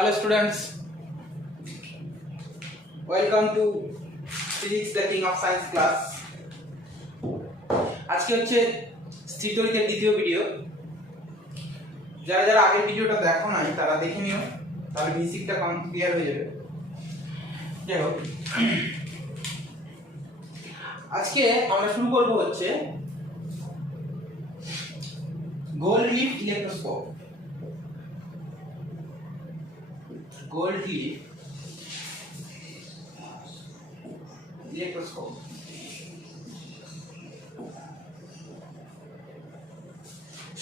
Hello students, welcome to Physics the King of Science class. আজকে হচ্ছে স্থিতরিতের দ্বিতীয় video. যারা যারা আগের ভিডিওটা দেখো নাই তারা দেখে নিও, তাহলে বেসিকটা ক্লিয়ার হয়ে যাবে। যাই হোক, আজকে আমরা শুরু করব হচ্ছে gold leaf electroscope. Gold leaf electroscope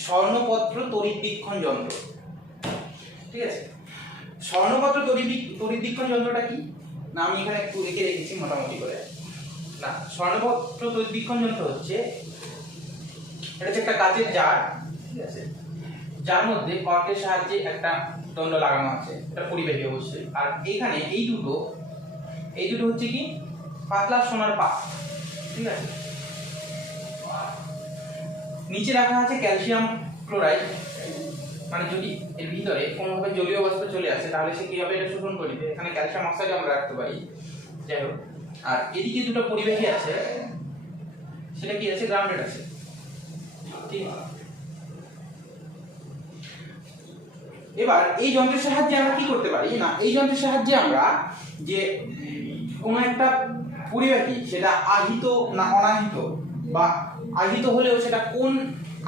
স্বর্ণপত্র তড়িৎবীক্ষণ যন্ত্র। ঠিক আছে, স্বর্ণপত্র তড়িৎবীক্ষণ যন্ত্রটা কি না, আমি এখানে একটু লিখে রেখেছি মোটামুটি করে। না, স্বর্ণপত্র তড়িৎবীক্ষণ যন্ত্র হচ্ছে এটা হচ্ছে একটা কাচের জার, ঠিক আছে, যার মধ্যে কর্কের সাহায্যে একটা দণ্ড লাগানো আছে, এটা পরিবাহী অবশ্যই। আর এখানে এই দুটো হচ্ছে কি পাতলা সোনার পাত, ঠিক আছে। নিচে রাখা আছে ক্যালসিয়াম ক্লোরাইড, মানে যদি এর ভিতরে কোনোভাবে জলীয় অবস্থা চলে আসে তাহলে সে কিভাবে এটা শোষণ করে দিবে, এখানে ক্যালসিয়াম অক্সাইড আমরা রাখতে পারি। যাই হোক, আর এদিকে দুটো পরিবাহী আছে, সেটা কি আছে, গ্রাউন্ডেড আছে, ঠিক আছে। এবার এই যন্ত্রের সাহায্যে আমরা কি করতে পারি না, এই যন্ত্রের সাহায্যে আমরা যে কোনো একটা পরিবাহী সেটা আহিত না অনাহিত, বা আহিত হলেও সেটা কোন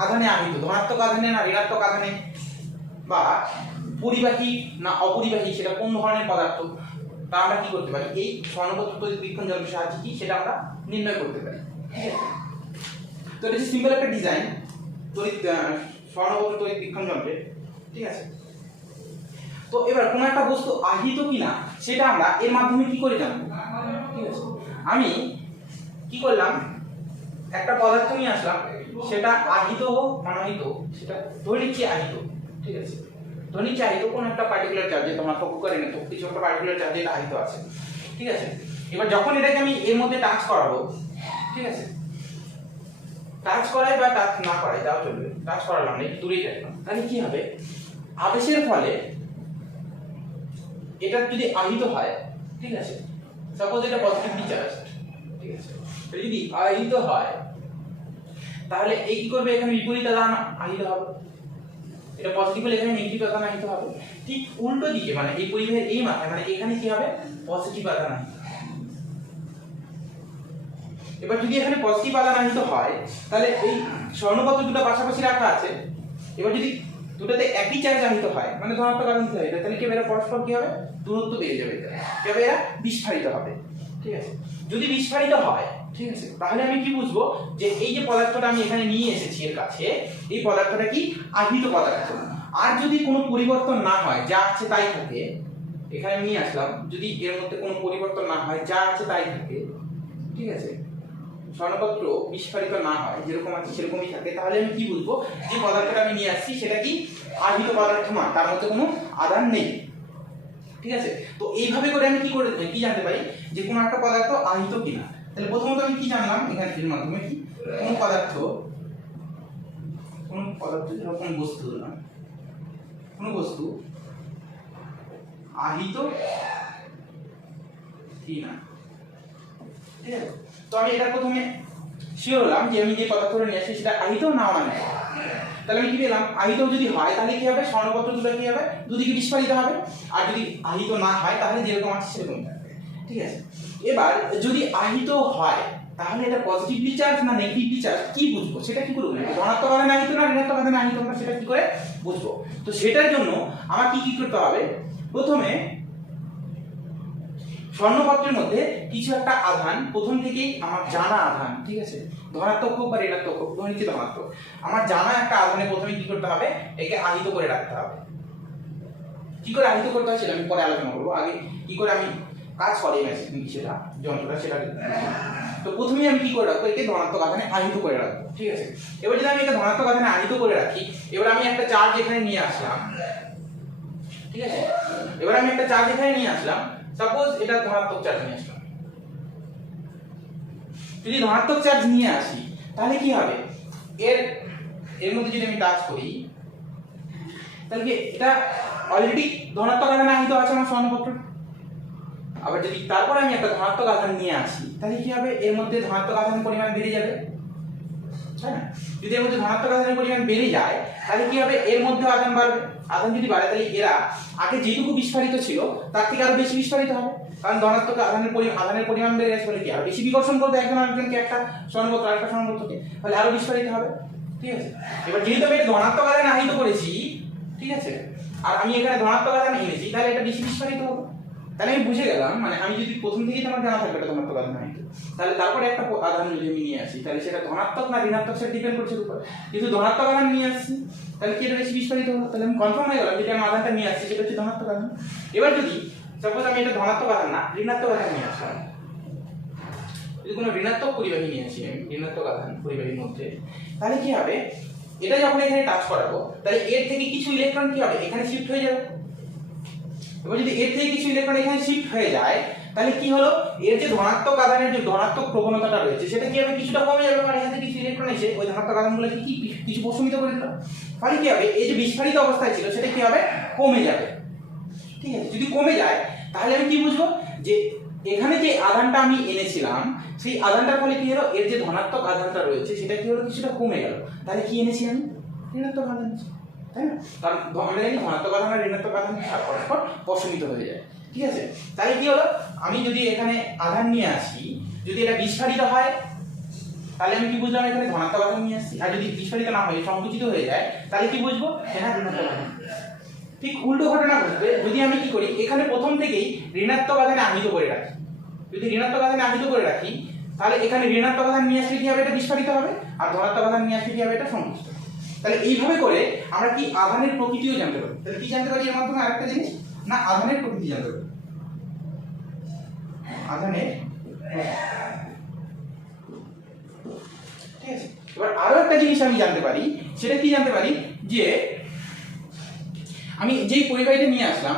আধানে আহিত, ধনাত্মক আধানে না ঋণাত্মক আধানে, বা পরিবাহী না অপরিবাহী, সেটা কোন ধরনের পদার্থ, তা আমরা কি করতে পারি এই স্বর্ণপত্র তড়িৎবীক্ষণ যন্ত্রের সাহায্যে কি সেটা আমরা নির্ণয় করতে পারি। ঠিক আছে, তো এটা হচ্ছে সিম্পল একটা ডিজাইন স্বর্ণপত্র তড়িৎবীক্ষণ যন্ত্রের। ঠিক আছে, তো এবার কোন একটা বস্তু আহিত কিনা সেটা আমরা এর মাধ্যমে কি করে জানবো। ঠিক আছে, আমি কি করলাম, একটা পদার্থ নিয়ে আসলাম, সেটা আহিত হোক অনাহিত সেটা ধরে নিচ্ছি আহিত। ঠিক আছে, ধরে নিচ্ছি আহিত, কোন একটা পার্টিকুলার চার্জে, তোমার ফোকাস করে নিতো কিছু একটা পার্টিকুলার চার্জে এটা আহিত আছে। ঠিক আছে, এবার যখন এটাকে আমি এর মধ্যে টাচ করাবো, ঠিক আছে, টাচ করাই বা টাচ না করাই তাও চলবে, টাচ করালাম না, দূরেই রাখলাম, তাহলে কি হবে, আবেশের ফলে এটা যদি আহিত হয়, ঠিক আছে, সাপোজ এটা পজিটিভলি চার্জ, ঠিক আছে, এটা যদি আহিত হয় তাহলে এই কি করবে, এখানে বিপরীত আধান আহিত হবে, এটা পজিটিভ হলে এখানে নেগেটিভ আধান আহিত হবে। ঠিক উল্টো দিকে মানে এই পরিবাহের এই মাথায় মানে এখানে কি হবে, পজিটিভ আধান আহিত। এবার যদি এখানে পজিটিভ আধান আহিত হয় তাহলে এই স্বর্ণপত্র দুটো পাশাপাশি রাখা আছে, এবার যদি দুটোতে একই চার্জ আহিত হয় মানে ধনাত্মক আধান আহিত হয়, তাহলে কি এরা পরস্পর কি হবে, দূরত্ব বেড়ে যাবে, তবে এরা বিস্ফারিত হবে। ঠিক আছে, যদি বিস্ফারিত হয়, ঠিক আছে, তাহলে আমি কি বুঝবো যে এই যে পদার্থটা আমি এখানে নিয়ে এসেছি এর কাছে, এই পদার্থটা কি আহিত পদার্থ। আর যদি কোনো পরিবর্তন না হয়, যা আছে তাই থাকে, এখানে নিয়ে আসলাম, যদি এর মধ্যে কোনো পরিবর্তন না হয়, যা আছে তাই থাকে, ঠিক আছে, স্বর্ণপত্র বিস্ফারিত না হয়, যেরকম আছে সেরকমই থাকে, তাহলে আমি কি বুঝবো যে পদার্থটা আমি নিয়ে আসছি সেটা কি আহিত পদার্থ না, তার মধ্যে কোনো আধান নেই। ঠিক আছে, তো এইভাবে করে আমি কি জানতে পারি যে কোনো একটা পদার্থ আহিত কিনা। তাহলে প্রথমত আমি কি জানলাম এখানে এর মাধ্যমে কি কোন পদার্থ যখন বস্তু না, কোন বস্তু আহিত কিনা। ঠিক আছে, তো আমি এটা প্রথমে শিওর হলাম যে আমি যে পদার্থটা নিয়ে আসছি সেটা আহিত না অনাহিত। তাহলে আমি কি পেলাম, আহিত যদি হয় তাহলে কি হবে, স্বর্ণপত্র দুটো কি হবে, দুদিকে বিস্ফারিত হবে, আর যদি আহিত না হয় তাহলে যেরকম আছে সেরকমই থাকবে। ঠিক আছে, এবার যদি আহিত হয় তাহলে এটা পজিটিভলি চার্জ না নেগেটিভলি চার্জ কি বুঝবো, সেটা কি করে বুঝবো, ধনাত্মক আধানে আহিত না ঋণাত্মক আধানে আহিত না সেটা কি করে বুঝবো। তো সেটার জন্য আমার কি করতে হবে, প্রথমে স্বর্ণপত্রের মধ্যে কিছু একটা আধান প্রথম থেকেই আমার জানা আধান, ঠিক আছে, ধনাত্মক হোক বা ঋণাত্মক হোক, ধরছি ধনাত্মক, আমার জানা একটা আধানে প্রথমে কি করতে হবে, একে আহিত করে রাখতে হবে। কি করে আহিত করতে হয় সেটা আমি পরে আলোচনা করবো, আগে কি করে আমি কাজ করি সেটা যন্ত্রটা সেটা। তো প্রথমেই আমি কি করে রাখবো, একে ধনাত্মক আধানে আহিত করে রাখবো। ঠিক আছে, এবার যদি আমি একে ধনাত্মক আধানে আহিত করে রাখি, এবার আমি একটা চার্জ এখানে নিয়ে আসলাম, ঠিক আছে, এবার আমি একটা চার্জ এখানে নিয়ে আসলাম, সাপোজ এটা ধনাত্মক চার্জ নিয়ে আসলাম। যদি ধনাত্মক চার্জ নিয়ে আসি তাহলে কি হবে, এর মধ্যে যদি আমি টাচ করি তাহলে কি এটা অলরেডি ধনাত্মক আধান আহিত আছে আমার স্বর্ণপত্র। আবার যদি তারপর আমি একটা ধনাত্মক আধান নিয়ে আসি তাহলে কি হবে, এর মধ্যে ধনাত্মক আধানের পরিমাণ বেড়ে যাবে, তাই না? যদি এর মধ্যে ধনাত্মক আধানের পরিমাণ বেড়ে যায় তাহলে কি হবে, এর মধ্যে আধান বাড়বে। আধান যদি বাড়ে তাহলে এরা আগে যেটুকু বিস্ফারিত ছিল তার থেকে আরো বেশি বিস্ফারিত হবে, কারণ ধনাত্মক আধানের পরিমাণ বেড়ে গেছে বলে কি আরো বেশি বিকর্ষণ করবে একজন আরেকজনকে, একটা স্বর্ণপত্র আরেকটা স্বর্ণপত্রকে, তাহলে আরো বিস্ফারিত হবে। ঠিক আছে, এবার যেহেতু আমি ধনাত্মক আধান আহিত করেছি, ঠিক আছে, আর আমি এখানে ধনাত্মক আধান এনেছি, তাহলে এটা বেশি বিস্ফারিত হবে। তাহলে আমি বুঝে গেলাম, মানে আমি যদি প্রথম থেকেই তোমার জানা থাকবে এটা ধনাত্মক আধান আহিত, তাহলে তারপরে একটা আধান যদি আমি নিয়ে আসি তাহলে সেটা ধনাত্মক না ঋণাত্মক সেটা ডিপেন্ড করছে উপর। কিন্তু ধনাত্মক আধান নিয়ে আসছি তাহলে কি এটা বেশি বিস্ফারিত হবে, তাহলে আমি কনফার্ম হয়ে গেলাম যেটা আমি আধানটা নিয়ে আসছি সেটা হচ্ছে ধনাত্মক আধান। এবার যদি সাপোজ আমি এটা ধনাত্মক আধান না ঋণাত্মক আধান নিয়ে আসলাম, যদি কোনো ঋণাত্মক পরিবাহী নিয়ে আসি আমি ঋণাত্মক আধান পরিবাহীর মধ্যে, তাহলে কি হবে, এটা যখন এখানে টাচ করাবো তাহলে এর থেকে কিছু ইলেকট্রন কি হবে এখানে শিফট হয়ে যাবে। এবার যদি এর থেকে কিছু ইলেকট্রন এখানে শিফট হয়ে যায় তাহলে কি হলো, এর যে ধনাত্মক আধানের যে ধনাত্মক প্রবণতাটা রয়েছে সেটা কি হবে, কিছুটা কমে যাবে, কারণ এখান থেকে কিছু ইলেকট্রন এসে ওই ধনাত্মক আধানগুলো কি কিছু প্রশমিত করে দিল, ফলে কি হবে, এই যে বিস্ফারিত অবস্থায় ছিল সেটা কি হবে, কমে যাবে। ঠিক আছে, যদি কমে যায় তাহলে আমি কি বুঝবো, যে এখানে যে আধানটা আমি এনেছিলাম সেই আধানটার ফলে কি হলো, এর যে ধনাত্মক আধানটা রয়েছে সেটা কি হলো, কিছুটা কমে গেল, তাহলে কি এনেছি আমি, ঋণাত্মক আধান, তাই না? কারণ আমরা জানি ধনাত্মক আধান আর ঋণাত্মক আধান আর পরস্পর প্রশমিত হয়ে যায়। ঠিক আছে, তাহলে কি হলো, আমি যদি এখানে আধান নিয়ে আসি, যদি এটা বিস্ফারিত হয় তাহলে আমি কি বুঝলাম, এখানে ধনাত্মক আধান নিয়ে আসছি, আর যদি বিস্ফারিত না হয় সংকুচিত হয়ে যায় তাহলে কি বুঝবো, হ্যাঁ ঋণাত্মক আধান। ঠিক উল্টো ঘটনা ঘটবে যদি আমি কি করি, এখানে প্রথম থেকেই ঋণাত্মক আধানে আহিত করে রাখি। যদি ঋণাত্মক আধানে আহিত করে রাখি তাহলে এখানে ঋণাত্মক আধান নিয়ে আসলে কি হবে, এটা বিস্ফারিত হবে, আর ধনাত্মক আধান নিয়ে আসলে কি হবে, এটা সংকুচিত। তাহলে এইভাবে করে আমরা কি আধানের প্রকৃতিও জানতে পারি। তাহলে কি জানতে পারি এর মাধ্যমে, আরেকটা জিনিস না, আধানের প্রকৃতি জানতে পারি। আধানের, ঠিক আছে, এবার আরো একটা জিনিস আমি জানতে পারি, সেটা কি জানতে পারি, যে আমি যেই পরিবাহীটা নিয়ে আসলাম,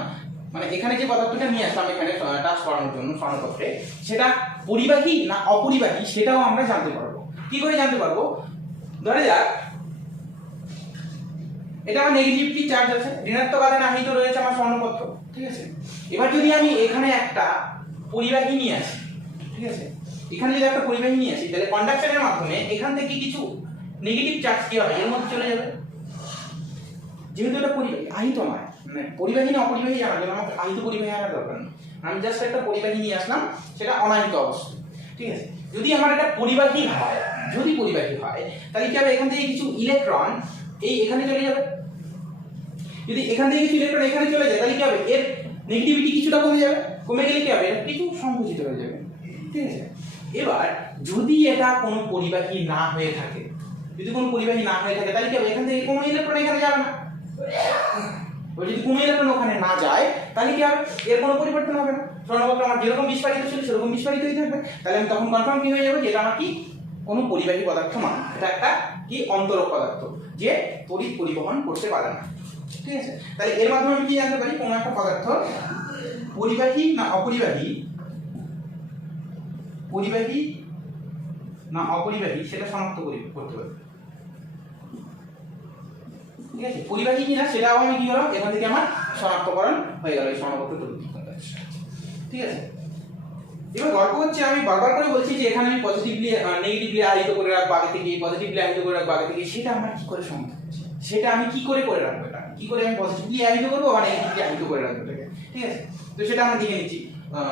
মানে এখানে যে পদার্থটা নিয়ে আসলাম এখানে টাচ করানোর জন্য স্বর্ণপত্রে, সেটা পরিবাহী না অপরিবাহী সেটাও আমরা জানতে পারবো। কি করে জানতে পারবো, ধরে যাক এটা আমার নেগেটিভলি চার্জ আছে, ঋণাত্মক আধান আহিত রয়েছে আমার স্বর্ণপত্র, ঠিক আছে। এবার যদি আমি এখানে একটা পরিবাহী নিয়ে আসি, ঠিক আছে, এখানে যদি একটা পরিবাহী নিয়ে আসি তাহলে কন্ডাকশনের মাধ্যমে এখান থেকে কিছু নেগেটিভ চার্জ কি হবে, এর মধ্যে চলে যাবে। যেহেতু এটা পরিবাহী আহিত নয়, মানে পরিবাহী না অপরিবাহী জানার জন্য আমাকে আহিত পরিবাহী আনার দরকার নেই, আমি জাস্ট একটা পরিবাহী নিয়ে আসলাম, সেটা অনাহিত অবস্থা। ঠিক আছে, যদি আমার এটা পরিবাহী হয়, যদি পরিবাহী হয় তাহলে কি হবে, এখান থেকে কিছু ইলেকট্রন এখানে চলে যাবে। যদি এখান থেকে কিছু ইলেকট্রন এখানে চলে যায় তাহলে কি হবে, এর নেগেটিভিটি কিছুটা কমে যাবে, কমে গেলে কি হবে, এটা কিছু সংকুচিত হয়ে যাবে। ঠিক আছে, এবার যদি এটা কোনো পরিবাহী না হয়ে থাকে, যদি কোনো পরিবাহী না হয়ে থাকে তাহলে কি হবে, এখান থেকে কোনো ইলেকট্রন এখানে যাবে না। যদি কোনো ইলেকট্রন ওখানে না যায় তাহলে কি হবে, এর কোনো পরিবর্তন হবে না, স্বর্ণপত্র আমার যেরকম বিস্ফারিত ছিল সেরকম বিস্ফারিতই থাকবে। তাহলে আমি তখন কনফার্ম কি হয়ে যাবে, যে এটা আমার কি কোনো পরিবাহী পদার্থ নয়, এটা একটা কি অন্তরক পদার্থ, যে তড়িৎ পরিবহন করতে পারে না। ঠিক আছে, তাহলে এর মাধ্যমে আমি কি জানতে পারি, কোনো একটা পদার্থ পরিবাহী না অপরিবাহী, পরিবাহী না অপরিবাহী সেটা শনাক্ত করতে পারি। ঠিক আছে, পরিবাহী কিনা সেটাও আমি কি করলাম, এখান থেকে আমার শনাক্তকরণ হয়ে গেল এই স্বর্ণপত্র তড়িৎ। ঠিক আছে, এবার গল্প হচ্ছে, আমি বারবার করে বলছি যে এখানে আমি পজিটিভলি নেগেটিভলি আহিত করে রাখবো আগে থেকে, পজিটিভলি আহিত করে রাখবো আগে থেকে, সেটা আমার কি করে সম্ভব, সেটা আমি কি করে রাখবো, এটা কি করে আমি পজিটিভলি আহিত করবো বা নেগেটিভলি আহিত করে রাখবো এটাকে। ঠিক আছে, তো সেটা আমরা দেখে নিচ্ছি।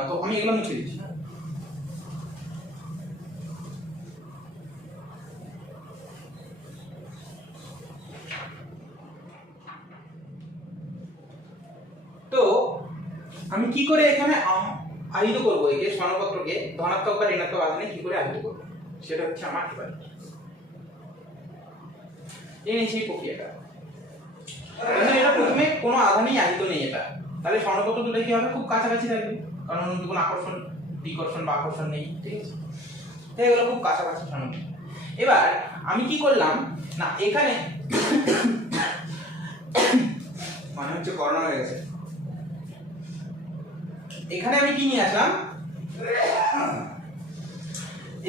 তো আমি এগুলো মুছে দিচ্ছি। তো আমি কি করে এখানে আহিত করবো, একে স্বর্ণপত্রকে ধনাত্মক বা ঋণাত্মক আধানে কি করে আহিত করবো, সেটা হচ্ছে আমার এবার এই সেই প্রক্রিয়াটা। এটা প্রথমে কোনো আধানেই আহিত নেই এটা, তাহলে স্বর্ণপত্র দুটো কি হবে, খুব কাছাকাছি থাকবে, কারণ কোনো আকর্ষণ বিকর্ষণ বা আকর্ষণ নেই। ঠিক আছে, তাই এগুলো খুব কাছাকাছি স্বর্ণপত্র। এবার আমি কি করলাম না, এখানে মানে হচ্ছে করোনা হয়ে গেছে, এখানে আমি কি নিয়ে আসলাম,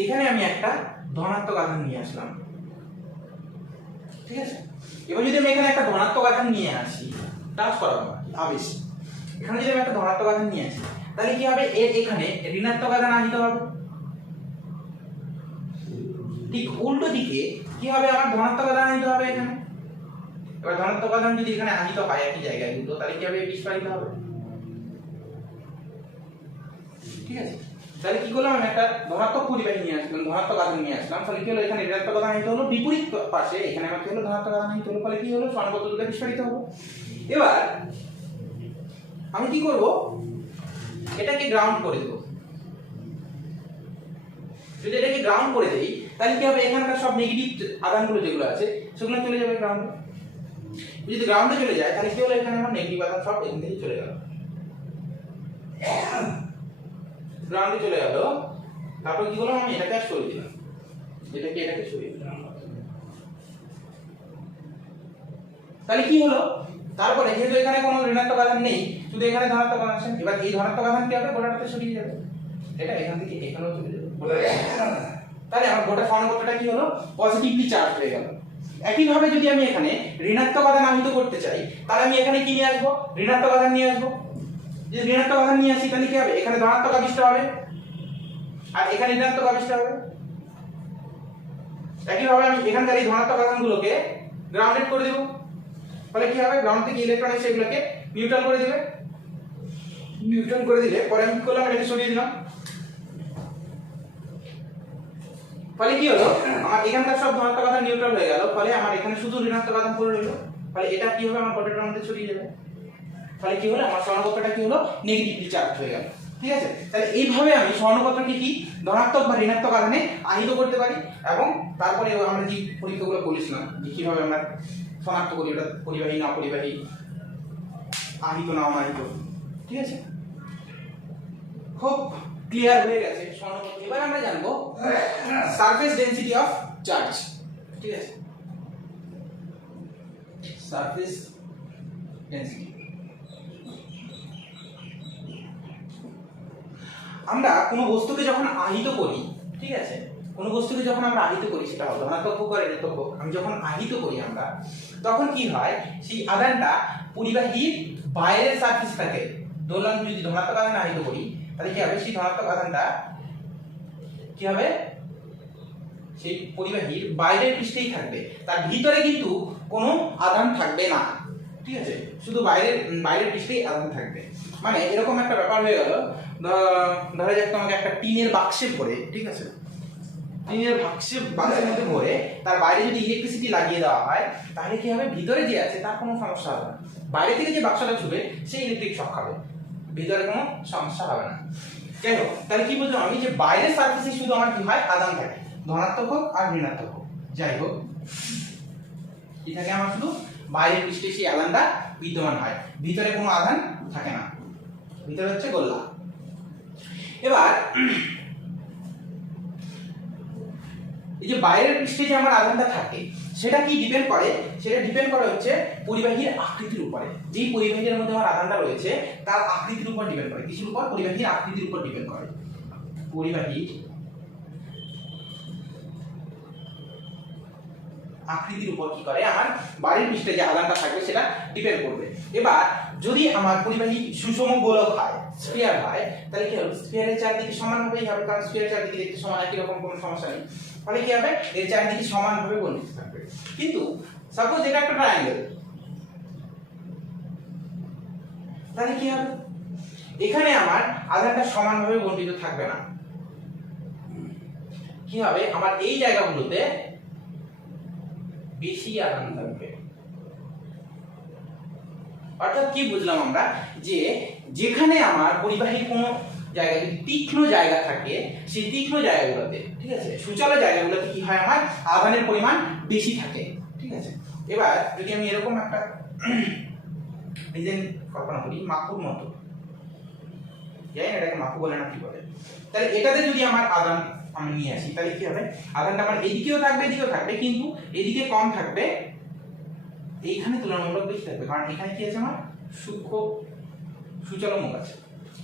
এখানে আমি একটা ধনাত্মক আধান নিয়ে আসলাম। ঠিক আছে, এবার যদি আমি এখানে একটা ধনাত্মক আধান নিয়ে আসি, টাচ করাবো আবেশ। এখানে যদি আমি একটা ধনাত্মক আধান নিয়ে আসি তাহলে কি হবে, এর এখানে ঋণাত্মক আধান আহিত হবে। ঠিক উল্টো দিকে কি হবে, আমার ধনাত্মক আধান আহিত হবে এখানে। এবার ধনাত্মক আধান যদি এখানে আহিত হয় একই জায়গায় দুটো, তাহলে কি হবে, বিস্ফোরিত হবে। ঠিক আছে, তাহলে কি করলাম, আমি একটা ধনাত্মক পরিবাহী নিয়ে আসলাম, ধনাত্মক আধান নিয়ে আসলাম, ফলে কি হলো, এখানে ঋণাত্মক আধান আহিত হলো, বিপরীত পাশে এখানে আমার কি হলো, ধনাত্মক আধান আহিত হলো, ফলে কি হলো, স্বর্ণপত্র দুটো বিস্ফোরিত হলো। এবার আমি কি করব, এটাকে গ্রাউন্ড করে দেব। যদি এটাকে গ্রাউন্ড করে দেই তাহলে কি হবে, এখানকার সব নেগেটিভ আধানগুলো যেগুলো আছে সেগুলো চলে যাবে গ্রাউন্ডে। যদি গ্রাউন্ডে চলে যায় তাহলে কি হলো, এখানে আমার নেগেটিভ আধান সব এখান থেকে চলে গেল, গ্রাউন্ডে চলে গেল। তারপর কি করলাম, আমি এটাকে সরিয়ে দিলাম, এটাকে সরিয়ে দিলাম। তাহলে কি হলো, তারপরে যেহেতু এখানে কোনো ঋণাত্মক আধান নেই, শুধু এখানে ধনাত্মক আধান আছে, এবার এই ধনাত্মক আধান কি হবে, গোটাটাতে সরিয়ে যাবে, এটা এখান থেকে এখানেও চলে যাবে। তাহলে আমার গোটা স্বর্ণপত্রটা কি হলো, পজিটিভলি চার্জ হয়ে গেল। একইভাবে যদি আমি এখানে ঋণাত্মক আধান আহিত করতে চাই তাহলে আমি এখানে কি নিয়ে আসবো, ঋণাত্মক আধান নিয়ে আসবো। যদি ঋণাত্মক আধান নিয়ে আসি তাহলে কি হবে, এখানে ধনাত্মক আবিষ্ট হবে আর এখানে ঋণাত্মক আবিষ্ট হবে। একইভাবে আমি এখানকার এই ধনাত্মক আধানগুলোকে গ্রাউন্ডেড করে দেব, ফলে কি হবে, গ্রাউন্ড থেকে ইলেকট্রন এসে এগুলোকে নিউট্রাল করে দিবে। নিউট্রাল করে দিলে পরে আমি কি করলাম, এটাকে সরিয়ে দিলাম, ফলে কি হলো, আমার এখানকার সব ধনাত্মক আধান নিউট্রাল হয়ে গেল, ফলে আমার এখানে শুধু ঋণাত্মক আধান পড়ে রইল, ফলে এটা কি হবে, আমার গোটাটার মধ্যে ছড়িয়ে যাবে, ফলে কি হলো, আমার স্বর্ণপত্রটা কি হলো, নেগেটিভলি চার্জ হয়ে গেল। ঠিক আছে, তাহলে এইভাবে আমি স্বর্ণপত্রকে কি ধনাত্মক বা ঋণাত্মক আধানে আহিত করতে পারি, এবং তারপরে আমরা যে পরীক্ষাগুলো বলেছিলাম যে কিভাবে আমরা শনাক্ত করি ওটা পরিবাহী না পরিবাহী, আহিত না অনাহিত। ঠিক আছে, খুব ক্লিয়ার হয়ে গেছে স্বর্ণপত্র। এবার আমরা জানবো সারফেস ডেনসিটি অফ চার্জ। ঠিক আছে, সারফেস ডেনসিটি। আমরা কোনো বস্তুকে যখন আহিত করি, ঠিক আছে, কোনো বস্তুকে যখন আমরা আহিত করি, সেটা হবে ধনাত্মক হোক বা ঋণাত্মক হোক, আমি যখন আহিত করি আমরা, তখন কি হয়, সেই আধানটা পরিবাহীর বাইরের সারফেসটাকে, ধরলাম যদি ধনাত্মক আধান আহিত করি তাহলে কি হবে, সেই ধনাত্মক আধানটা কি হবে, সেই পরিবাহীর বাইরের পৃষ্ঠেই থাকবে, তার ভিতরে কিন্তু কোনো আধান থাকবে না। ঠিক আছে, শুধু বাইরের পৃষ্ঠেই আধান থাকবে। মানে এরকম একটা ব্যাপার হয়ে গেল, ধরা যাক তোমাকে একটা টিনের বাক্সে ভরে, ঠিক আছে, টিনের বাক্সের মধ্যে ভরে তার বাইরে যদি ইলেকট্রিসিটি লাগিয়ে দেওয়া হয় তাহলে কি হবে, ভিতরে যে আছে তার কোনো সমস্যা হবে না, বাইরে থেকে যে বাক্সটা ছুবে সেই ইলেকট্রিক শক খাবে, ভিতরে কোনো সমস্যা হবে না। যাই হোক, তাহলে কি বুঝলাম আমি, যে বাইরের সারফেসে শুধু আমার কি হয়, আধান থাকে, ধনাত্মক হোক আর ঋণাত্মক হোক, যাই হোক কি থাকে, আমার শুধু বাইরের পৃষ্ঠে সেই আধানটা বিদ্যমান হয়, ভিতরে কোনো আধান থাকে না, ভিতরে হচ্ছে গোল্লা। এবার এই যে বাইরের পৃষ্ঠে যে আমার আধানটা থাকে সেটা কি ডিপেন্ড করে, সেটা ডিপেন্ড করে হচ্ছে পরিবাহীর আকৃতির উপরে। যেই পরিবাহীর মধ্যে আমার আধানটা রয়েছে তার আকৃতির উপর ডিপেন্ড করে, কিসের উপর, পরিবাহীর আকৃতির উপর ডিপেন্ড করে। পরিবাহীর আকৃতির উপর কি করে, আমার বাইরের পৃষ্ঠে যে আধানটা থাকবে সেটা ডিপেন্ড করবে। এবার যদি আমার পরিবাহী সুষম গোলক হয়, স্ফিয়ার হয়, তাহলে কি হবে, স্ফিয়ারের চারদিকে সমানভাবেই হবে, কারণ স্ফিয়ারের চারদিকে দেখতে সমান, একই রকম কোনো সমস্যা নেই, ফলে কি হবে, এর চারদিকে সমানভাবে বন্টিত থাকবে। কিন্তু সাপোজ এটা একটা ট্রায়াঙ্গেল, তাহলে কি হবে, এখানে আমার আধানটা সমানভাবে বন্টিত থাকবে না, কি হবে, আমার এই জায়গাগুলোতে বেশি আধান থাকবে। অর্থাৎ কি বুঝলাম আমরা, যে যেখানে আমার পরিবাহীর কোনো জায়গায় তীক্ষ্ণ জায়গা থাকে, সেই তীক্ষ্ণ জায়গাগুলোতে, ঠিক আছে, সূচালো জায়গাগুলোতে কি হয়, আমার আধানের পরিমাণ বেশি থাকে। ঠিক আছে, এবার যদি আমি এরকম একটা ডিজাইন কল্পনা করি, মাকুর মতো, জানি না এটাকে মাকু বলে না কি বলে, তাহলে এটাতে যদি আমার আধান আমি নিয়ে আসি তাহলে কি হবে, আধানটা আমার এদিকেও থাকবে এদিকেও থাকবে, কিন্তু এদিকে কম থাকবে, এইখানে তুলনামূলক বেশি থাকবে, কারণ এখানে কি আছে, আমার সূক্ষ্ম সূচালো মুখ আছে।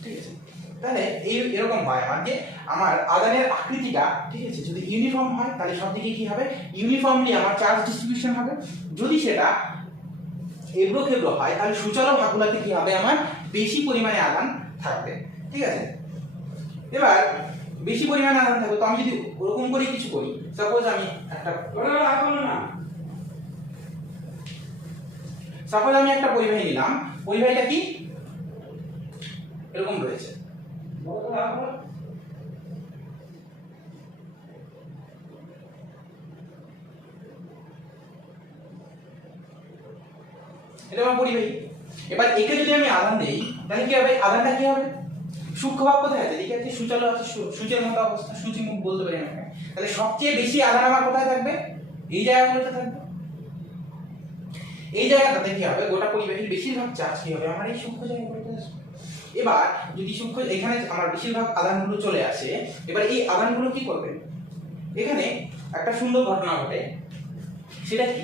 ঠিক আছে, তাহলে এরকম হয় আমার, যে আমার আধানের আকৃতিটা, ঠিক আছে, যদি ইউনিফর্ম হয় তাহলে সব দিকে কি হবে, ইউনিফর্মলি আমার চার্জ ডিস্ট্রিবিউশন হবে। যদি সেটা এবড়ো খেবড়ো হয় তাহলে সূচল ভাগগুলোতে কি হবে আমার বেশি পরিমাণে আধান থাকবে। ঠিক আছে, এবার বেশি পরিমাণে আধান থাকবে, তো আমি যদি ওরকম করে কিছু করি, সাপোজ আমি একটা পরিবাহী নিলাম, পরিবাহীটা কি এরকম রয়েছে, এটা আমার পরিবাহী। এবার একে যদি আমি আধান দেই তাহলে কি হবে, আধানটা কি হবে, সূক্ষ্ম ভাগ কোথায় আছে, ঠিক আছে, সূচালো আছে, সূচের মতো অবস্থা, সূচি মুখ বলতে পারি না, তাহলে সবচেয়ে বেশি আধান আমার কোথায় থাকবে, এই জায়গাগুলোতে থাকবে। এই জায়গাটাতে কি হবে, গোটা পরিবাহীর বেশিরভাগ চার্জ কি হবে আমার এই সূক্ষ্ম জায়গাগুলোতে আসবে। এবার যদি সূক্ষ্ম এখানে আমার বেশিরভাগ আধানগুলো চলে আসে, এবার এই আধানগুলো কি করবে, এখানে একটা সুন্দর ঘটনা ঘটে, সেটা কি,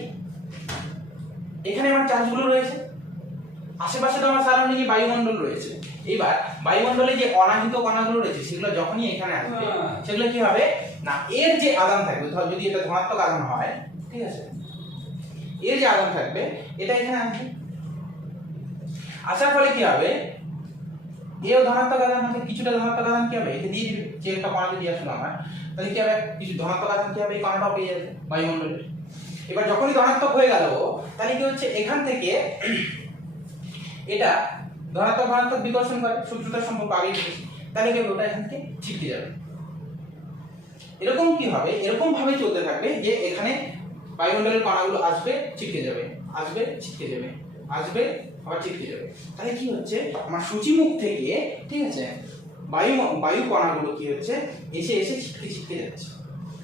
এখানে আমার চার্জগুলো রয়েছে, আশেপাশে তো আমার সারাউন্ডিং এ বায়ুমণ্ডল রয়েছে। এবার বায়ুমণ্ডলে যে অনাহিত কণাগুলো রয়েছে সেগুলো যখনই এখানে আসবে সেগুলো কি হবে না, এর যে আধান থাকবে, ধর যদি এটা ধনাত্মক আধান হয়, ঠিক আছে, এর যে আধান থাকবে এটা এখানে আসবে, আসার ফলে কি হবে, এও ধনাত্মক আধান হবে, কিছুটা ধনাত্মক আধান কি হবে, একে দিয়ে দিবে, যে একটা কণাকে দিয়ে আসলো আমার, তাহলে কি হবে, কিছু ধনাত্মক আধান কি হবে, এই কণাটাও পেয়ে যাবে বায়ুমণ্ডলে। এবার যখনই ধনাত্মক হয়ে গেল তাহলে কি হচ্ছে, এখান থেকে এটা ধনাত্মক ধনাত্মক বিকর্ষণ করে, সূত্রটার সম্পর্ক আগেই বলেছি, তাহলে কি ওটা এখান থেকে ছিটকে যাবে। এরকম কি হবে, এরকম ভাবে চলতে থাকবে যে এখানে বায়ুমণ্ডলের কণাগুলো আসবে, ছিটকে যাবে, আসবে, ছিটকে যাবে, আসবে, আবার ছিটকে যাবে। তাহলে কি হচ্ছে, আমার সূচিমুখ থেকে, ঠিক আছে, বায়ু কণাগুলো কি হচ্ছে, এসে এসে ছিটকে ছিটকে যাচ্ছে।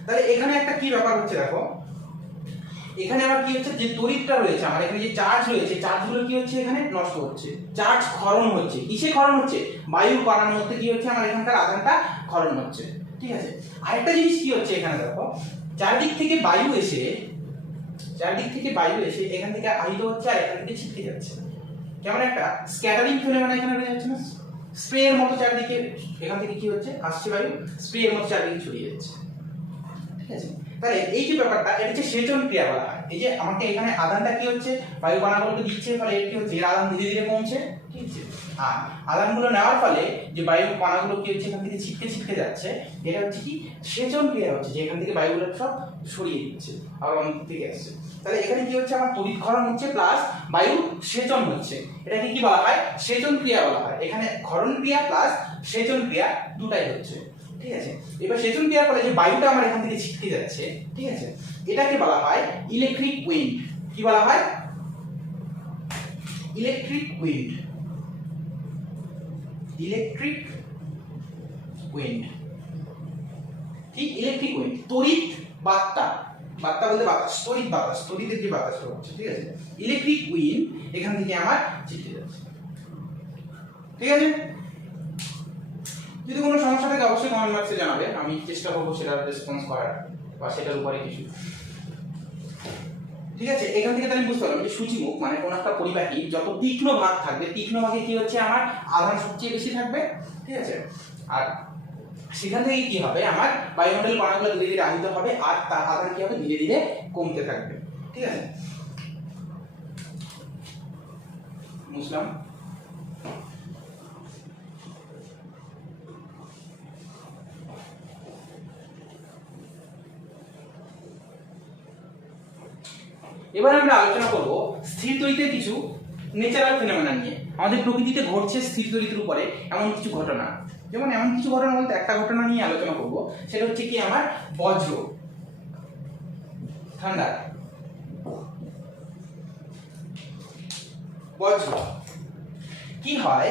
তাহলে এখানে একটা কি ব্যাপার হচ্ছে দেখো, এখানে আবার কি হচ্ছে, যে তড়িৎটা রয়েছে আমার এখানে, যে চার্জ রয়েছে, চার্জগুলো কি হচ্ছে, এখানে নষ্ট হচ্ছে, চার্জ ক্ষরণ হচ্ছে। কিসে ক্ষরণ হচ্ছে, বায়ু কণার মধ্যে কি হচ্ছে, আমার এখানকার আধানটা ক্ষরণ হচ্ছে। ঠিক আছে, আরেকটা জিনিস কি হচ্ছে, এখানে দেখো, চারদিক থেকে বায়ু এসে এখান থেকে আহিত হচ্ছে আর এখান থেকে ছিটকে যাচ্ছে, কেমন একটা স্ক্যাটারিং ফেনোমেনন এখানে রয়ে যাচ্ছে না, স্প্রে এর মতো চারদিকে এখান থেকে কি হচ্ছে, আসছে বায়ু, স্প্রে এর মতো চারদিকে ছড়িয়ে যাচ্ছে। ঠিক আছে, তাহলে এই যে ব্যাপারটা, এটা হচ্ছে সেচন ক্রিয়া বলা হয়। এই যে আমাকে এখানে আধানটা কি হচ্ছে, বায়ু কণাগুলোকে দিচ্ছে, ফলে এর কি হচ্ছে, এর আধান ধীরে ধীরে কমছে, ঠিক আছে, আর আধানগুলো নেওয়ার ফলে যে বায়ু কণাগুলো কি হচ্ছে, এখান থেকে ছিটকে ছিটকে যাচ্ছে, এটা হচ্ছে কি সেচন ক্রিয়া হচ্ছে, যে এখান থেকে বায়ুগুলো সব সরিয়ে দিচ্ছে, আবার অন্য থেকে আসছে। তাহলে এখানে কি হচ্ছে, আমার তড়িৎ ক্ষরণ হচ্ছে প্লাস বায়ু সেচন হচ্ছে, এটাকে কি বলা হয়, সেচন ক্রিয়া বলা হয়। এখানে ক্ষরণ ক্রিয়া প্লাস সেচন ক্রিয়া দুটাই হচ্ছে। ঠিক আছে, এবার সেচন ক্রিয়ার ফলে যে বায়ুটা আমার এখান থেকে ছিটকে যাচ্ছে, ঠিক আছে, এটাকে বলা হয় ইলেকট্রিক উইন্ড। কি বলা হয়, ইলেকট্রিক উইন্ড, ইলেকট্রিক উইন্ড, ঠিক, ইলেকট্রিক উইন্ড, তড়িৎ বার্তা, বার্তা বলতে বাতাস, তড়িৎ বাতাস, তড়িতের যে বাতাসটা হচ্ছে, ঠিক আছে, ইলেকট্রিক উইন্ড এখান থেকে আমার ছিটকে যাচ্ছে। ঠিক আছে, যদি কোনো সমস্যা থাকে অবশ্যই কমেন্ট বক্সে জানাবে, আমি চেষ্টা করবো সেটার রেসপন্স করার বা সেটার উপরে কিছু। ঠিক আছে, এখান থেকে তাহলে বুঝতে পারলাম যে সূচিমুখ মানে কোন একটা পরিবাহী যত তীক্ষ্ণ ভাগ থাকবে, তীক্ষ্ণ ভাগে কি হচ্ছে, আমার আধান সবচেয়ে বেশি থাকবে। ঠিক আছে, আর সেখান থেকে কি হবে, আমার বায়ুমণ্ডল কণাগুলো ধীরে ধীরে আহিত হবে আর তার আধান কি হবে, ধীরে ধীরে কমতে থাকবে। ঠিক আছে, বুঝলাম। এবার আমরা আলোচনা করব স্থির তড়িতের কিছু ন্যাচারাল ফিনোমেনা নিয়ে। আমাদের প্রকৃতিতে ঘটছে স্থির তড়িতের উপরে এমন কিছু ঘটনা, যেমন এমন কিছু ঘটনা বলতে একটা ঘটনা নিয়ে আলোচনা করব, সেটা হচ্ছে কি আমার বজ্র, থান্ডার। বজ্র কি হয়,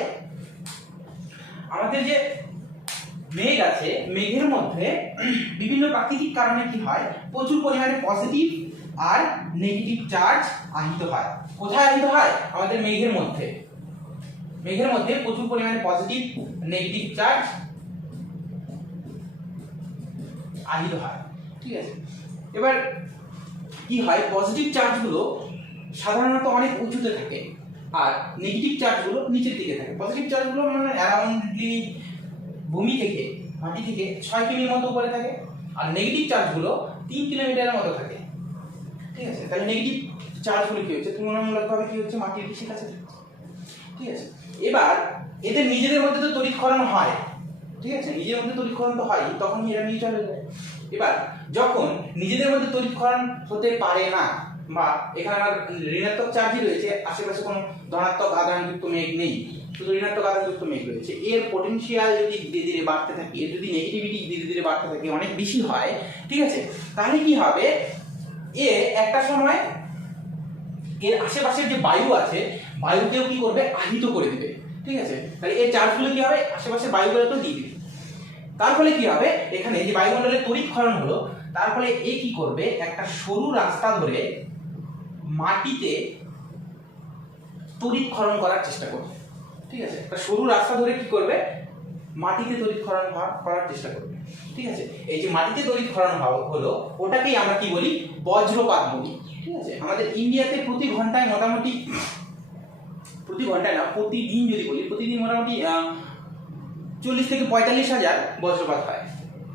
আমাদের যে মেঘ আছে, মেঘের মধ্যে বিভিন্ন প্রাকৃতিক কারণে কি হয়, প্রচুর পরিমাণে পজিটিভ আর নেগেটিভ চার্জ আহিত হয়। কোথায় আহিত হয়, আমাদের মেঘের মধ্যে, মেঘের মধ্যে প্রচুর পরিমাণে পজিটিভ নেগেটিভ চার্জ আহিত হয়। ঠিক আছে, এবার কি হয়, পজিটিভ চার্জগুলো সাধারণত অনেক উঁচুতে থাকে আর নেগেটিভ চার্জগুলো নিচের দিকে থাকে। পজিটিভ চার্জগুলো মানে অ্যারাউন্ডলি ভূমি থেকে, মাটি থেকে 6 কিমির মতো উপরে থাকে, আর নেগেটিভ চার্জগুলো 3 কিলোমিটারের মতো থাকে। ঠিক আছে? তাহলে নেগেটিভ চার্জগুলো কি হচ্ছে, তুলনামূলকভাবে কি হচ্ছে, মাটির বেশি কাছে থাকছে। ঠিক আছে, এবার এদের নিজেদের মধ্যে তো তড়িৎক্ষরণ হয়, ঠিক আছে, নিজেদের মধ্যে তড়িৎক্ষরণ তো হয়, তখন এরা মিউচুয়াল হয়ে যায়। এবার যখন নিজেদের মধ্যে তড়িৎক্ষরণ হতে পারে না, বা এখানে আমার ঋণাত্মক চার্জই রয়েছে, আশেপাশে কোনো ধনাত্মক আধানযুক্ত মেঘ নেই, শুধু ঋণাত্মক আধানযুক্ত মেঘ রয়েছে, এর পোটেনশিয়াল যদি ধীরে ধীরে বাড়তে থাকে, এর যদি নেগেটিভিটি ধীরে ধীরে বাড়তে থাকে, অনেক বেশি হয়, ঠিক আছে, তাহলে কি হবে, এ একটা সময় এর আশেপাশের যে বায়ু আছে, বায়ুকেও কি করবে, আহিত করে দিবে। ঠিক আছে, তাহলে এর চার্জগুলো কি হবে, আশেপাশের বায়ুগুলোকেও দিয়ে দিবে। তার ফলে কি হবে, এখানে যে বায়ুমণ্ডলের তড়িৎক্ষরণ হলো, তার ফলে এ কি করবে, একটা সরু রাস্তা ধরে মাটিতে তড়িৎক্ষরণ করার চেষ্টা করবে। ঠিক আছে, একটা সরু রাস্তা ধরে কি করবে, মাটিতে তড়িৎক্ষরণ করার চেষ্টা করবে। ঠিক আছে, এই যে মাটিতে তড়িৎক্ষরণ হলো, ওটাকেই আমরা কি বলি, বজ্রপাত বলি। ঠিক আছে, আমাদের ইন্ডিয়াতে প্রতি ঘন্টায় মোটামুটি, প্রতি ঘন্টায় না, প্রতিদিন যদি বলি, প্রতিদিন মোটামুটি 40 থেকে 45 হাজার বজ্রপাত হয়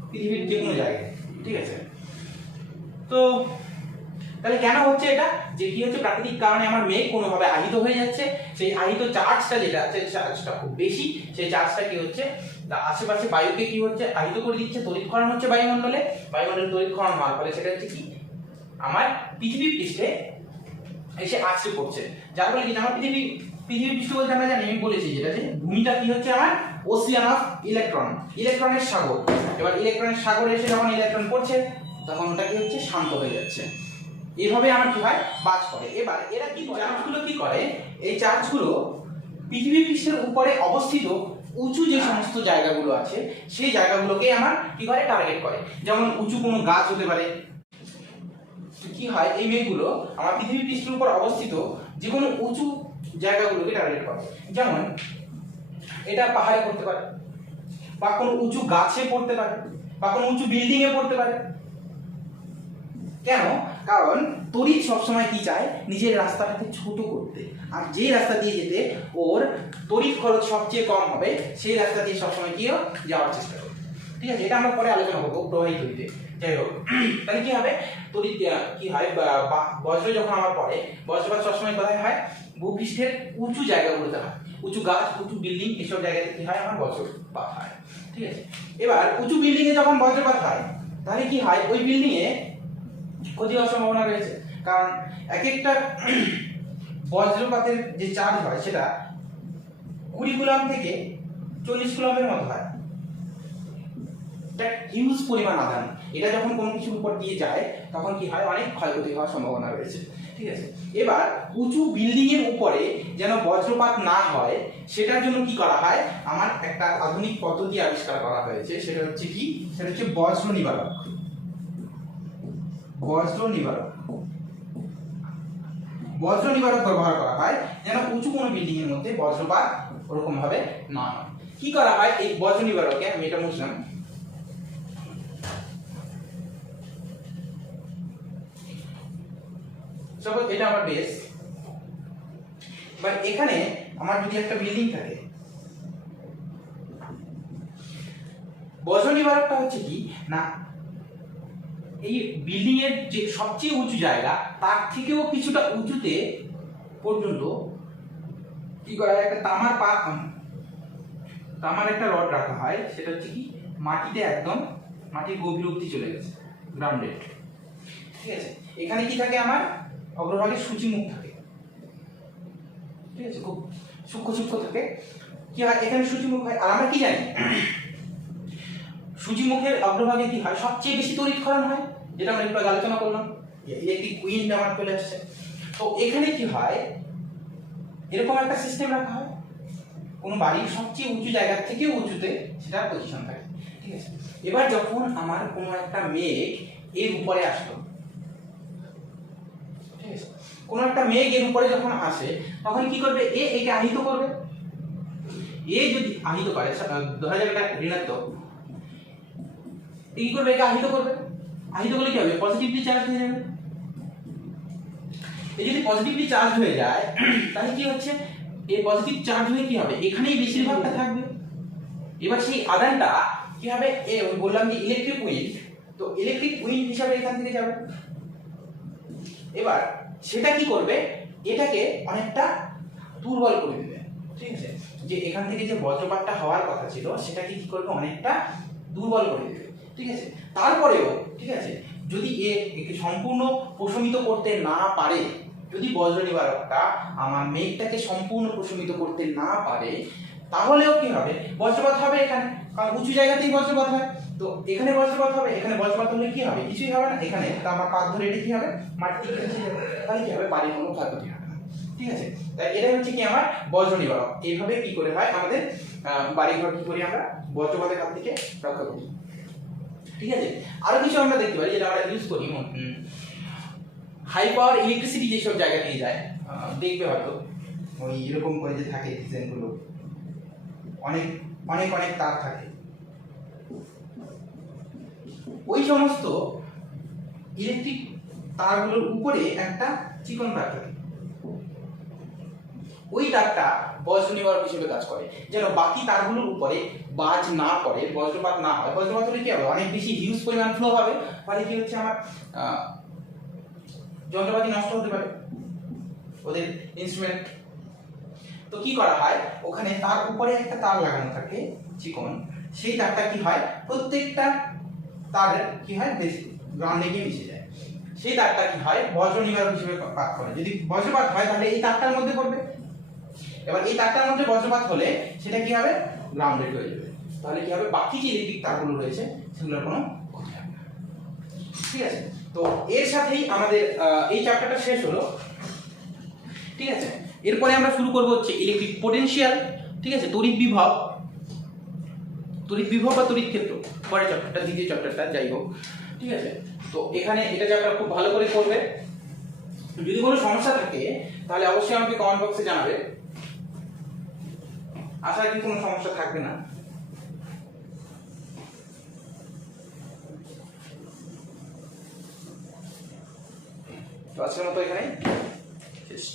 পৃথিবীর যে কোনো জায়গায়। ঠিক আছে, তো তাহলে কেন হচ্ছে এটা, যে কি হচ্ছে, প্রাকৃতিক কারণে আমার মেঘ কোনোভাবে আহিত হয়ে যাচ্ছে, সেই আহিত চার্জটা যেটা আছে, চার্জটা খুব বেশি, সেই চার্জটা কি হচ্ছে, আশেপাশে বায়ুকে কি হচ্ছে, আহিত করে দিচ্ছে, তড়িৎক্ষরণ হচ্ছে বায়ুমণ্ডলে, বায়ুমণ্ডলে তড়িৎক্ষরণ হওয়ার ফলে সেটা হচ্ছে কি, আমার পৃথিবীর পৃষ্ঠে এসে আছড়ে পড়ছে, যার ফলে কি আমার পৃথিবীর পৃষ্ঠ বলতে আমরা জানি, আমি বলেছি যেটা, যে ভূমিটা কি হচ্ছে, আমার ওসিয়ান অফ ইলেকট্রন, ইলেকট্রনের সাগর। এবার ইলেকট্রনের সাগরে এসে যখন ইলেকট্রন পড়ছে, তখন ওটা কি হচ্ছে, শান্ত হয়ে যাচ্ছে। এইভাবে আমার কি হয়, বাজ পড়ে। এবার এরা কি করে, চার্জগুলো কি করে, এই চার্জগুলো পৃথিবী পৃষ্ঠের উপরে অবস্থিত উঁচু যে সমস্ত জায়গাগুলো আছে, সেই জায়গাগুলোকে আমার কি করে, টার্গেট করে। যেমন উঁচু কোনো গাছ হতে পারে, কি হয়, এই মেঘগুলো আমার পৃথিবী পৃষ্ঠের উপর অবস্থিত যে কোনো উঁচু জায়গাগুলোকে টার্গেট করে। যেমন এটা পাহাড়ে পড়তে পারে, বা কোনো উঁচু গাছে পড়তে পারে, বা কোনো উঁচু বিল্ডিং এ পড়তে পারে। কেন, কারণ তড়িৎ সবসময় কি চায়, নিজের রাস্তাটাকে ছোট করতে, আর যেই রাস্তা দিয়ে যেতে ওর তড়িৎ খরচ সবচেয়ে কম হবে, সেই রাস্তা দিয়ে সবসময় কি যাওয়ার চেষ্টা করবে। ঠিক আছে, এটা আমরা পরে আলোচনা করবো প্রবাহিত হইতে। যাই হোক, তাহলে কি হবে, তড়িৎ কি হয়, বজ্র যখন আমার পড়ে, বজ্রপাত সবসময় কোথায় হয়, ভূপৃষ্ঠের উঁচু জায়গাগুলোতে হয়, উঁচু গাছ, উঁচু বিল্ডিং, এসব জায়গাতে কি হয়, আমার বজ্রপাত হয়। ঠিক আছে, এবার উঁচু বিল্ডিং এ যখন বজ্রপাত হয়, তাহলে কি হয়, ওই বিল্ডিং এ ক্ষতি হওয়ার সম্ভাবনা রয়েছে, কারণ এক একটা বজ্রপাতের যে চার্জ হয়, সেটা 20 কুলম থেকে 40 কুলমের মতো হয়। এটা হিউজ পরিমাণ আধান, এটা যখন কোনো কিছুর উপর দিয়ে যায়, তখন কি হয়, অনেক ক্ষয়ক্ষতি হওয়ার সম্ভাবনা রয়েছে। ঠিক আছে, এবার উঁচু বিল্ডিং এর উপরে যেন বজ্রপাত না হয়, সেটার জন্য কি করা হয়, আমার একটা আধুনিক পদ্ধতি আবিষ্কার করা হয়েছে, সেটা হচ্ছে কি, সেটা হচ্ছে বজ্র নিবারক। বজ্র নিবারক ব্যবহার করা হয়, যেন উঁচু কোনো বিল্ডিং এর মধ্যে বজ্রপাত ওরকম ভাবে না হয়। কি করা হয়, এই বজ্র নিবারকে, আমি এটা মুছলাম, সাপোজ এটা আমার বেস, বাট এখানে আমার যদি একটা বিল্ডিং থাকে, বজ্র নিবারকটা হচ্ছে কি না, এই বিল্ডিং এর যে সবচেয়ে উঁচু জায়গা, তার থেকেও কিছুটা উঁচুতে পর্যন্ত কি করা হয়, একটা তামার একটা রড রাখা হয়, সেটা হচ্ছে কি, মাটিতে একদম, মাটির গভীর অবধি চলে গেছে, গ্রাউন্ডেড। ঠিক আছে, এখানে কি থাকে, আমার অগ্রভাগে সূচিমুখ থাকে। ঠিক আছে, খুব সূক্ষ্ম থাকে। কি হয়, এখানে সূচিমুখ হয়, আর আমরা কি জানি, সূচিমুখের অগ্রভাগে কি হয়, সবচেয়ে বেশি তড়িৎক্ষরণ হয়, যেটা আমরা একটু আলোচনা করলাম, ইলেকট্রিক উইন্ড আমার চলে আসছে। তো এখানে কি হয়, এরকম একটা সিস্টেম রাখা হয়, কোনো বাড়ির সবচেয়ে উঁচু জায়গা থেকে উঁচুতে সেটা পজিশন থাকে। ঠিক আছে, এবার যখন আমার কোনো একটা মেঘ এর উপরে আসলো, ঠিক আছে, কোনো একটা মেঘ এর উপরে যখন আসে, তখন কি করবে, একে আহিত করবে। এ যদি আহিত করে, ধরা যাবে এটা ঋণাত্মক, কি করবে, একে আহিত করবে। আহিত করলে কি হবে, পজিটিভলি চার্জ হয়ে যাবে। এই যদি পজিটিভলি চার্জ হয়ে যায়, তাহলে কি হচ্ছে, এই পজিটিভ চার্জ হয়ে কি হবে, এখানেই বেশিরভাগটা থাকবে। এবার সেই আধানটা কি হবে, বললাম যে ইলেকট্রিক উইন্ড, তো ইলেকট্রিক উইন্ড হিসাবে এখান থেকে যাবে। এবার সেটা কি করবে, এটাকে অনেকটা দুর্বল করে দেবে, ঠিক আছে, যে এখান থেকে যে বজ্রপাতটা হওয়ার কথা ছিল সেটাকে কি করবে, অনেকটা দুর্বল করে দেবে, ঠিক আছে। তারপরেও ঠিক আছে, যদি একে সম্পূর্ণ প্রশমিত করতে না পারে, যদি বজ্র নিবারকটা আমার মেঘটাকে সম্পূর্ণ প্রশমিত করতে না পারে, তাহলেও কি হবে, বজ্রপাত হবে এখানে, কারণ উঁচু জায়গাতেই বজ্রপাত হয়। তো এখানে বজ্রপাত হবে, এখানে বজ্রপাত হলে কি হবে, কিছুই হবে না, এখানে তা আমার পাত ধরে এটা কি হবে, মাটি ভেসে যাবে, তাহলে কি হবে, বাড়ির কোনো ক্ষয়ক্ষতি হবে না, ঠিক আছে। তাই এটাই হচ্ছে কি আমার বজ্র নিবারক। এইভাবে কি করে হয় আমাদের বাড়িঘর কি করি আমরা বজ্রপাতের হাত থেকে রক্ষা করি, ঠিক আছে। আরো কিছু আমরা দেখতে পারি যেটা আমরা ইউজ করি, হাই পাওয়ার ইলেকট্রিসিটি যেসব জায়গা দিয়ে যায়, দেখবে হয়তো ওই এরকম করে যে থাকে ডিজাইনগুলো, অনেক অনেক অনেক তার থাকে, ওই সমস্ত ইলেকট্রিক তারগুলোর উপরে একটা চিকন তার থাকে, ওই তারটা বজ্র নিবারক হিসেবে কাজ করে, যেন বাকি তারগুলোর উপরে বাজ না পড়ে, বজ্রপাত না হয়। বজ্রপাত হলে কি হবে, অনেক বেশি হিউজ পরিমাণ ফ্লো হবে, ফলে কি হচ্ছে আমার যন্ত্রপাতি নষ্ট হতে পারে, ওদের ইনস্ট্রুমেন্ট। তো কি করা হয়, ওখানে তার উপরে একটা তার লাগানো থাকে চিকন, সেই তারটা কি হয়, প্রত্যেকটা তার কি হয় গ্রাউন্ডে গিয়ে মিশে যায়, সেই তারটা কি হয় বজ্র নিবারক হিসেবে কাজ করে। যদি বজ্রপাত হয় তাহলে এই তারটার মধ্যে পড়বে, এবার এই তারটার মধ্যে বজ্রপাত হলে সেটা কি হবে, গ্রাউন্ডেড হয়ে যাবে, তাহলে কি হবে, বাকি যে ইলেকট্রিক তারগুলো রয়েছে সেগুলোর কোনো ক্ষতি হবে না, ঠিক আছে। তো এর সাথেই আমাদের এই চ্যাপ্টারটা শেষ হলো, ঠিক আছে। এরপরে আমরা শুরু করব হচ্ছে ইলেকট্রিক পোটেনশিয়াল, ঠিক আছে, তড়িৎ বিভব বা তড়িৎ ক্ষেত্র, পরের চ্যাপ্টারটা, দ্বিতীয় চ্যাপ্টারটা যাই হোক, ঠিক আছে। তো এখানে এটাকে আপনারা খুব ভালো করে করবে, যদি কোনো সমস্যা থাকে তাহলে অবশ্যই আমাকে কমেন্ট বক্সে জানাবে, আশা করি কোনো সমস্যা থাকবে না। তো আজকের মতো এখানে শেষ।